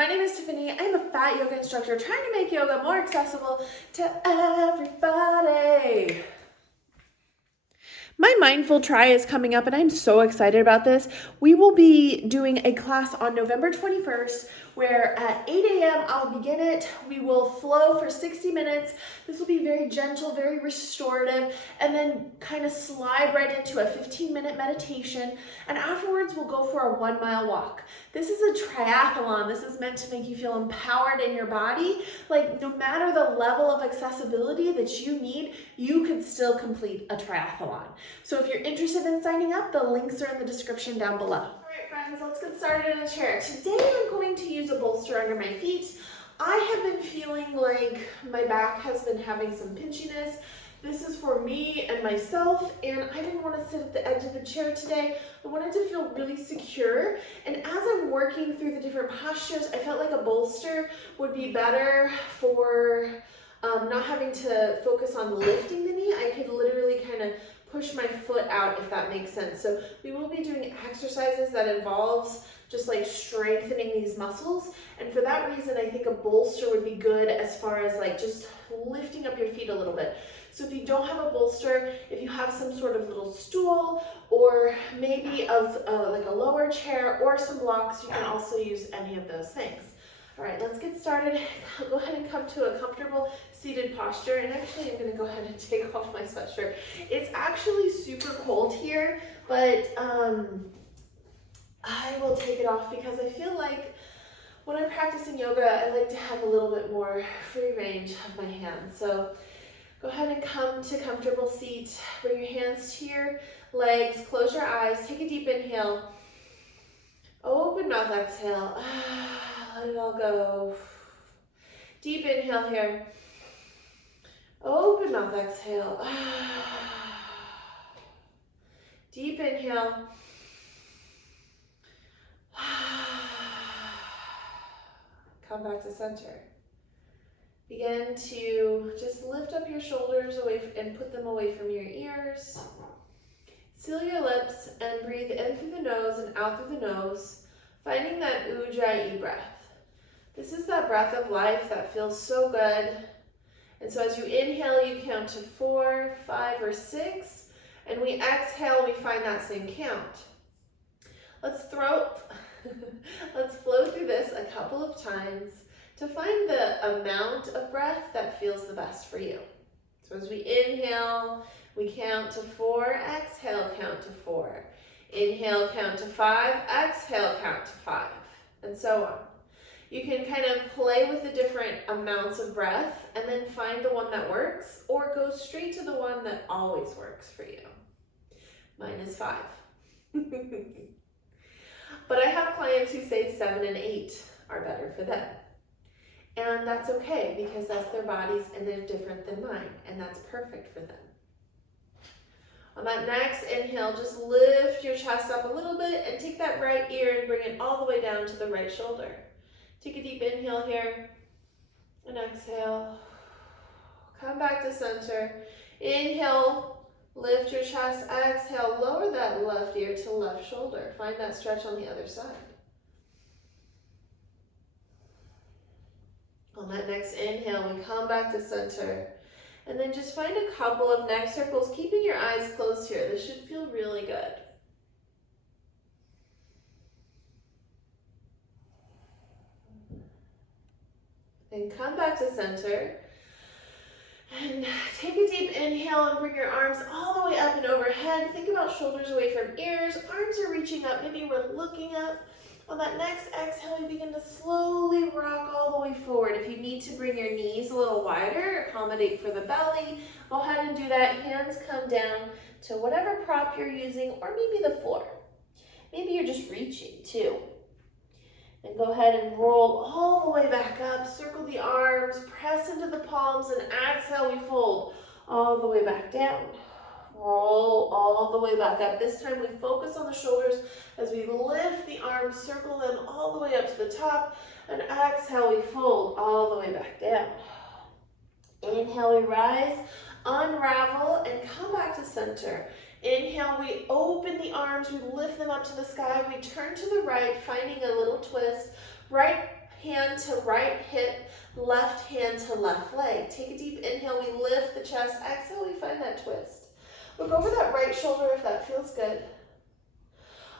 my name is Tiffany. I'm a fat yoga instructor trying to make yoga more accessible to everybody. My Mindful Try is coming up and I'm so excited about this. We will be doing a class on November 21st where at 8 a.m. I'll begin it. We will flow for 60 minutes. This will be very gentle, very restorative, and then kind of slide right into a 15-minute meditation. And afterwards we'll go for a 1-mile walk. This is a triathlon. This is meant to make you feel empowered in your body. Like no matter the level of accessibility that you need, you could still complete a triathlon. So if you're interested in signing up, the links are in the description down below. All right, friends, let's get started in a chair. Today I'm going to use a bolster under my feet. I have been feeling like my back has been having some pinchiness. This is for me and myself, and I didn't want to sit at the edge of the chair today. I wanted to feel really secure, and as I'm working through the different postures, I felt like a bolster would be better for not having to focus on lifting the knee. I could literally kind of push my foot out, if that makes sense. So we will be doing exercises that involves just like strengthening these muscles. And for that reason, I think a bolster would be good as far as like just lifting up your feet a little bit. So if you don't have a bolster, if you have some sort of little stool or maybe like a lower chair or some blocks, you can also use any of those things. All right, let's get started. Go ahead and come to a comfortable seated posture. And actually, I'm gonna go ahead and take off my sweatshirt. It's actually super cold here, but I will take it off because I feel like when I'm practicing yoga, I like to have a little bit more free range of my hands. So go ahead and come to comfortable seat. Bring your hands to your legs, close your eyes, take a deep inhale. Open mouth, exhale. Let it all go. Deep inhale here. Open mouth, exhale. Deep inhale. Come back to center. Begin to just lift up your shoulders away and put them away from your ears. Seal your lips and breathe in through the nose and out through the nose, finding that ujjayi breath. This is that breath of life that feels so good. And so as you inhale, you count to 4, 5, or 6, and we exhale, we find that same count. Let's flow through this a couple of times to find the amount of breath that feels the best for you. So as we inhale, we count to 4, exhale, count to 4. Inhale, count to 5, exhale, count to 5, and so on. You can kind of play with the different amounts of breath and then find the one that works or go straight to the one that always works for you. Mine is 5. But I have clients who say 7 and 8 are better for them. And that's okay because that's their bodies and they're different than mine, and that's perfect for them. On that next inhale, just lift your chest up a little bit and take that right ear and bring it all the way down to the right shoulder. Take a deep inhale here and exhale. Come back to center. Inhale, lift your chest. Exhale, lower that left ear to left shoulder. Find that stretch on the other side. On that next inhale, we come back to center. And then just find a couple of neck circles, keeping your eyes closed here. This should feel really good. Then come back to center. And take a deep inhale and bring your arms all the way up and overhead. Think about shoulders away from ears. Arms are reaching up. Maybe we're looking up. On that next exhale, we begin to slowly rock all the way forward. If you need to bring your knees a little wider, accommodate for the belly, go ahead and do that. Hands come down to whatever prop you're using, or maybe the floor. Maybe you're just reaching too. And go ahead and roll all the way back up. Circle the arms, press into the palms, and exhale, we fold all the way back down. Roll all the way back up. This time we focus on the shoulders as we lift the arms, circle them all the way up to the top, and exhale, we fold all the way back down. Inhale, we rise, unravel, and come back to center. Inhale, we open the arms, we lift them up to the sky, we turn to the right, finding a little twist. Right hand to right hip, left hand to left leg. Take a deep inhale, we lift the chest. Exhale, we find that twist. Look over that right shoulder if that feels good.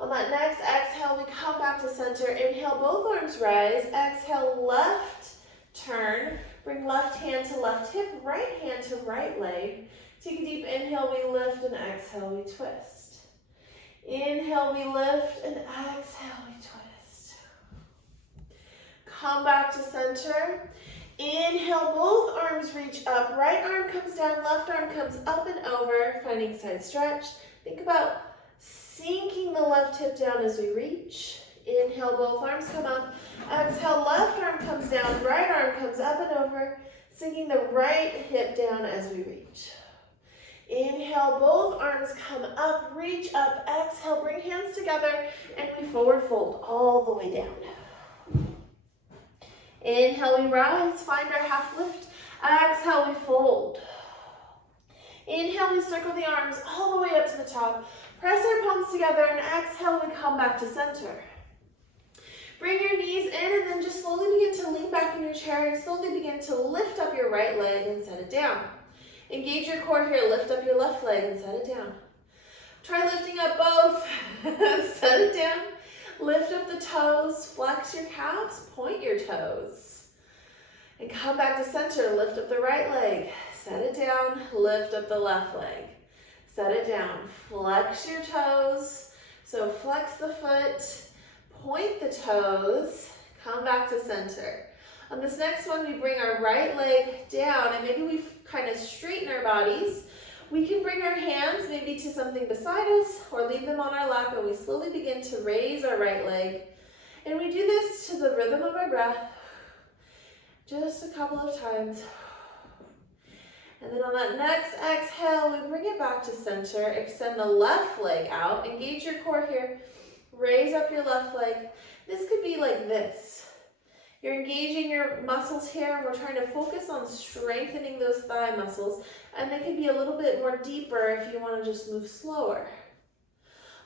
On that next exhale, we come back to center. Inhale, both arms rise. Exhale, left turn. Bring left hand to left hip, right hand to right leg. Take a deep inhale, we lift, and exhale, we twist. Inhale, we lift, and exhale, we twist. Come back to center. Inhale, both arms reach up. Right arm comes down, left arm comes up and over, finding side stretch. Think about sinking the left hip down as we reach. Inhale, both arms come up. Exhale, left arm comes down, right arm comes up and over, sinking the right hip down as we reach. Inhale, both arms come up, reach up. Exhale, bring hands together, and we forward fold all the way down. Inhale, we rise, find our half lift. Exhale, we fold. Inhale, we circle the arms all the way up to the top. Press our palms together, and exhale, we come back to center. Bring your knees in, and then just slowly begin to lean back in your chair and slowly begin to lift up your right leg and set it down. Engage your core here, lift up your left leg and set it down. Try lifting up both, set it down. Lift up the toes, flex your calves, point your toes. And come back to center, lift up the right leg, set it down, lift up the left leg. Set it down, flex your toes. So flex the foot, point the toes, come back to center. On this next one, we bring our right leg down, and maybe we kind of straighten our bodies. We can bring our hands maybe to something beside us or leave them on our lap, and we slowly begin to raise our right leg. And we do this to the rhythm of our breath, just a couple of times. And then on that next exhale, we bring it back to center, extend the left leg out, engage your core here, raise up your left leg. This could be like this. You're engaging your muscles here, and we're trying to focus on strengthening those thigh muscles, and they can be a little bit more deeper if you want to just move slower.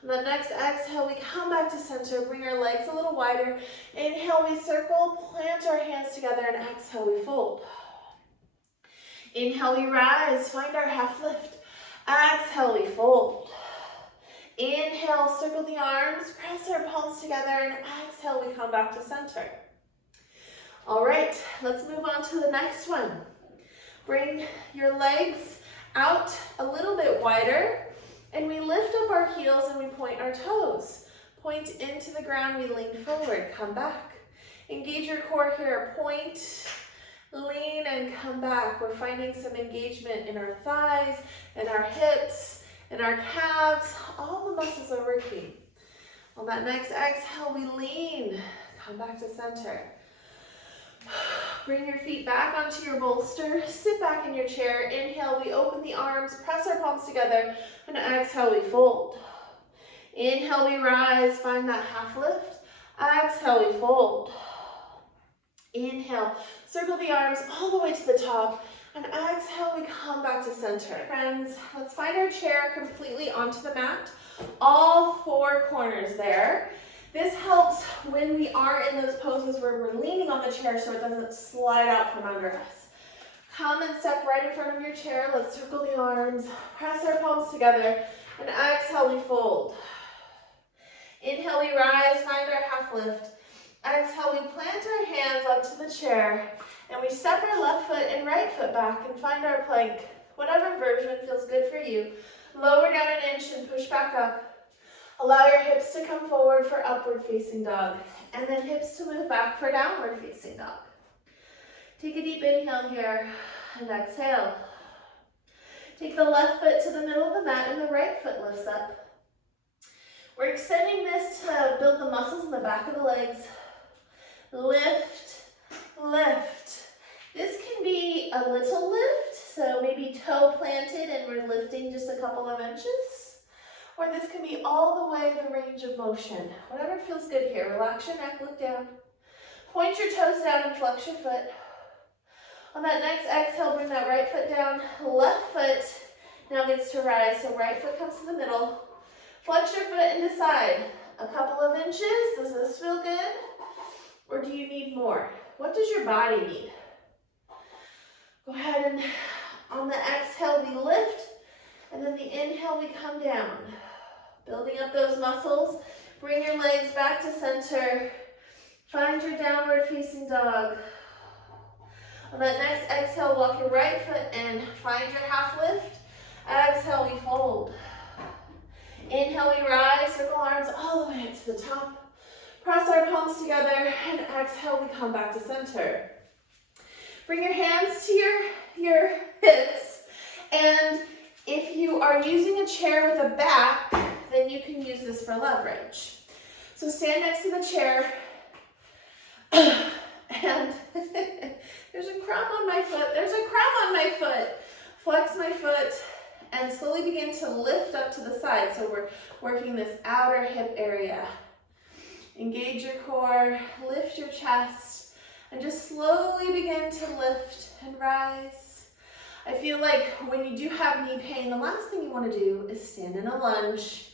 On the next exhale, we come back to center, bring our legs a little wider. Inhale, we circle, plant our hands together, and exhale, we fold. Inhale, we rise, find our half lift. Exhale, we fold. Inhale, circle the arms, press our palms together, and exhale, we come back to center. All right, let's move on to the next one. Bring your legs out a little bit wider, and we lift up our heels and we point our toes. Point into the ground, we lean forward, come back. Engage your core here, point, lean, and come back. We're finding some engagement in our thighs, and our hips, and our calves. All the muscles are working. On that next exhale, we lean, come back to center. Bring your feet back onto your bolster, sit back in your chair. Inhale, we open the arms, press our palms together, and exhale, we fold. Inhale, we rise, find that half lift. Exhale, we fold. Inhale, circle the arms all the way to the top, and exhale, we come back to center. Friends, let's find our chair completely onto the mat, all four corners there. This helps when we are in those poses where we're leaning on the chair so it doesn't slide out from under us. Come and step right in front of your chair. Let's circle the arms, press our palms together, and exhale, we fold. Inhale, we rise, find our half lift. Exhale, we plant our hands onto the chair, and we step our left foot and right foot back and find our plank. Whatever version feels good for you. Lower down an inch and push back up. Allow your hips to come forward for upward facing dog, and then hips to move back for downward facing dog. Take a deep inhale here, and exhale. Take the left foot to the middle of the mat, and the right foot lifts up. We're extending this to build the muscles in the back of the legs. Lift, lift. This can be a little lift, so maybe toe planted and we're lifting just a couple of inches. Or this can be all the way the range of motion. Whatever feels good here. Relax your neck, look down. Point your toes down and flex your foot. On that next exhale, bring that right foot down. Left foot now gets to rise, so right foot comes to the middle. Flex your foot and decide. A couple of inches, does this feel good? Or do you need more? What does your body need? Go ahead and on the exhale, we lift. And then the inhale, we come down. Building up those muscles. Bring your legs back to center. Find your downward facing dog. On that next exhale, walk your right foot in. Find your half lift. Exhale, we fold. Inhale, we rise. Circle arms all the way up to the top. Press our palms together. And exhale, we come back to center. Bring your hands to your hips. And if you are using a chair with a back, then you can use this for leverage. So stand next to the chair. And there's a crumb on my foot. There's a crumb on my foot. Flex my foot and slowly begin to lift up to the side. So we're working this outer hip area. Engage your core, lift your chest, and just slowly begin to lift and rise. I feel like when you do have knee pain, the last thing you want to do is stand in a lunge.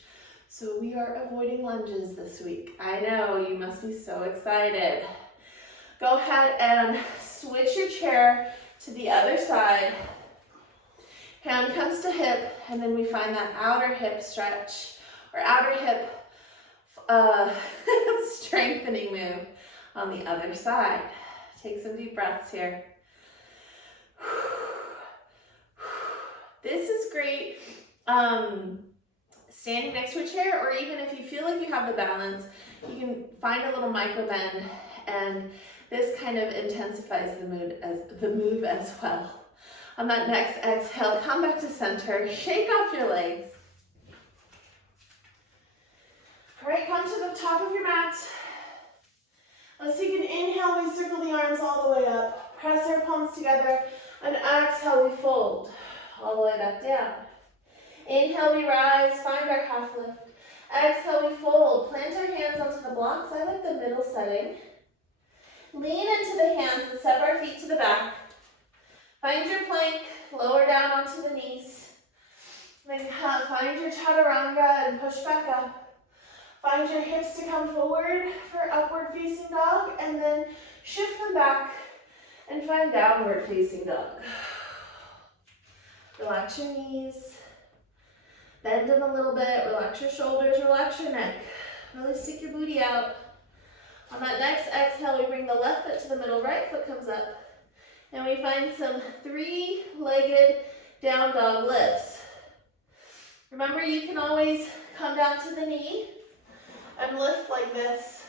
So we are avoiding lunges this week. I know, you must be so excited. Go ahead and switch your chair to the other side. Hand comes to hip, and then we find that outer hip stretch, or outer hip strengthening move on the other side. Take some deep breaths here. This is great standing next to a chair, or even if you feel like you have the balance, you can find a little micro bend, and this kind of intensifies the move as well. On that next exhale, come back to center, shake off your legs. All right, come to the top of your mat. Let's take an inhale, we circle the arms all the way up. Press our palms together, and exhale, we fold all the way back down. Inhale, we rise, find our half lift. Exhale, we fold. Plant our hands onto the blocks. I like the middle setting. Lean into the hands and step our feet to the back. Find your plank, lower down onto the knees. Then find your chaturanga and push back up. Find your hips to come forward for upward facing dog, and then shift them back and find downward facing dog. Relax your knees. Bend them a little bit. Relax your shoulders, relax your neck. Really stick your booty out. On that next exhale, we bring the left foot to the middle, right foot comes up. And we find some three-legged down dog lifts. Remember, you can always come down to the knee and lift like this.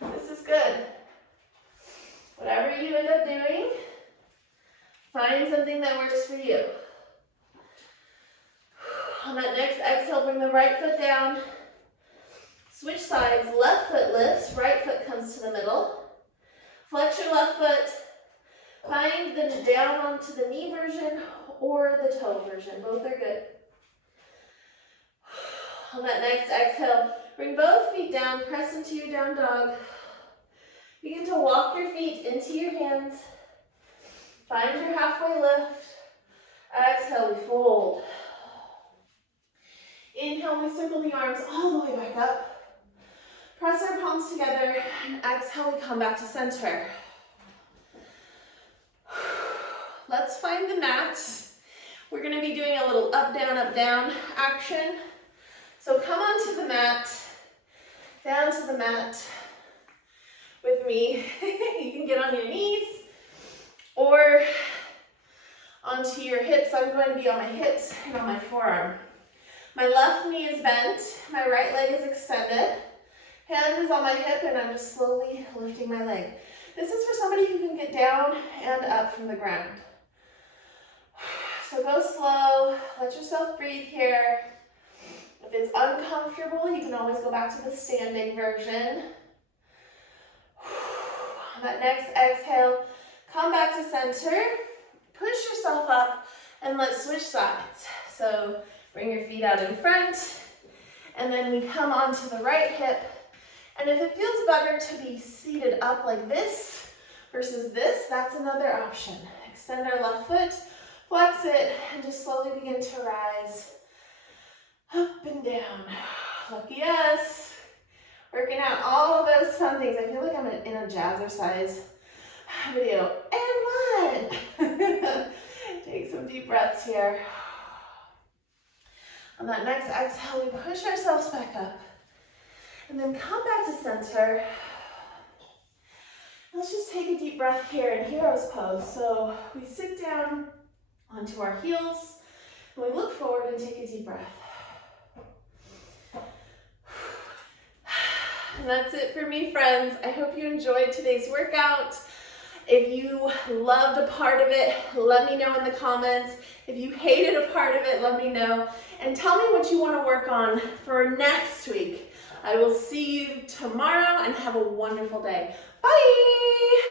This is good. Whatever you end up doing, find something that works for you. On that next exhale, bring the right foot down. Switch sides, left foot lifts, right foot comes to the middle. Flex your left foot. Find the down onto the knee version or the toe version. Both are good. On that next exhale, bring both feet down, press into your down dog. Begin to walk your feet into your hands. Find your halfway lift. Exhale, we fold. Inhale, we circle the arms all the way back up. Press our palms together, and exhale, we come back to center. Let's find the mat. We're going to be doing a little up, down action. So come onto the mat, down to the mat with me. You can get on your knees or onto your hips. I'm going to be on my hips and on my forearm. My left knee is bent, my right leg is extended. Hand is on my hip, and I'm just slowly lifting my leg. This is for somebody who can get down and up from the ground. So go slow, let yourself breathe here. If it's uncomfortable, you can always go back to the standing version. On that next exhale, come back to center, push yourself up, and let's switch sides. So bring your feet out in front, and then we come onto the right hip. And if it feels better to be seated up like this versus this, that's another option. Extend our left foot, flex it, and just slowly begin to rise up and down. Lucky us. Working out all of those fun things. I feel like I'm in a jazzercise video. And one. Take some deep breaths here. On that next exhale, we push ourselves back up. And then come back to center. Let's just take a deep breath here in hero's pose. So we sit down onto our heels, and we look forward and take a deep breath. And that's it for me, friends. I hope you enjoyed today's workout. If you loved a part of it, let me know in the comments. If you hated a part of it, let me know. And tell me what you want to work on for next week. I will see you tomorrow and have a wonderful day. Bye!